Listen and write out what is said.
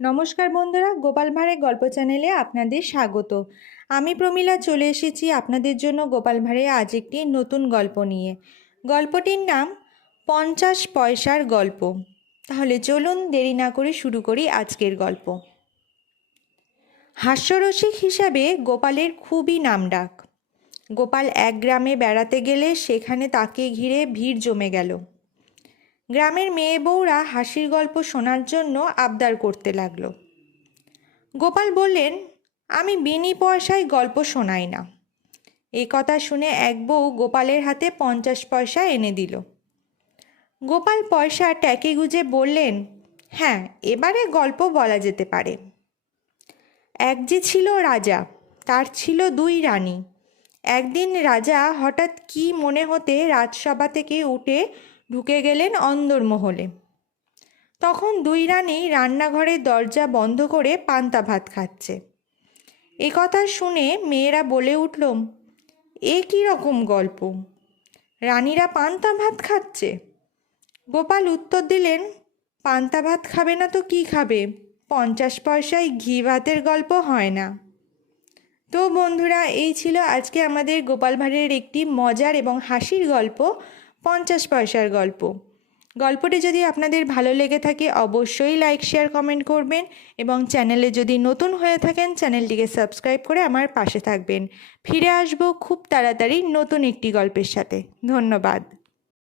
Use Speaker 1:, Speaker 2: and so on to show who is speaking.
Speaker 1: নমস্কার বন্ধুরা, গোপাল ভাঁড়ের গল্প চ্যানেলে আপনাদের স্বাগত। আমি প্রমীলা চলে এসেছি আপনাদের জন্য গোপাল ভাঁড়ে আজ একটি নতুন গল্প নিয়ে। গল্পটির নাম পঞ্চাশ পয়সার গল্প। তাহলে চলুন দেরি না করে শুরু করি আজকের গল্প। হাস্যরসিক হিসাবে গোপালের খুবই নামডাক গোপাল এক গ্রামে বেড়াতে গেলে সেখানে তাকে ঘিরে ভিড় জমে গেল। গ্রামের মেয়ে বউরা হাসির গল্প শোনার জন্য আবদার করতে লাগল। গোপাল বললেন, আমি বিনি পয়সায় গল্প শোনাই না। এই কথা শুনে এক বউ গোপালের হাতে পঞ্চাশ পয়সা এনে দিল। গোপাল পয়সা ট্যাকে গুজে বললেন হ্যাঁ এবারে গল্প বলা যেতে পারে। এক যে ছিল রাজা, তার ছিল দুই রানী। একদিন রাজা হঠাৎ কি মনে হতে রাজসভা থেকে উঠে ঢুকে গেলেন অন্দরমহলে। তখন দুই রানী রান্নাঘরের দরজা বন্ধ করে পান্তা ভাত খাচ্ছে। এ কথা শুনে মেয়েরা বলে উঠল, এ কী রকম গল্প? রানীরা পান্তা ভাত খাচ্ছে? গোপাল উত্তর দিলেন, পান্তা ভাত খাবে না তো কি খাবে? পঞ্চাশ পয়সায় ঘি ভাতের গল্প হয় না। তো বন্ধুরা, এই ছিল আজকে আমাদের গোপাল ভাঁড়ের একটি মজার এবং হাসির গল্প। পঞ্চাশ পয়সার গল্প। গল্পটি যদি আপনাদের ভালো লেগে থাকে, অবশ্যই লাইক, শেয়ার, কমেন্ট করবেন এবং চ্যানেলে যদি নতুন হয়ে থাকেন, চ্যানেলটিকে সাবস্ক্রাইব করে আমার পাশে থাকবেন। ফিরে আসব খুব তাড়াতাড়ি নতুন একটি গল্পের সাথে। ধন্যবাদ।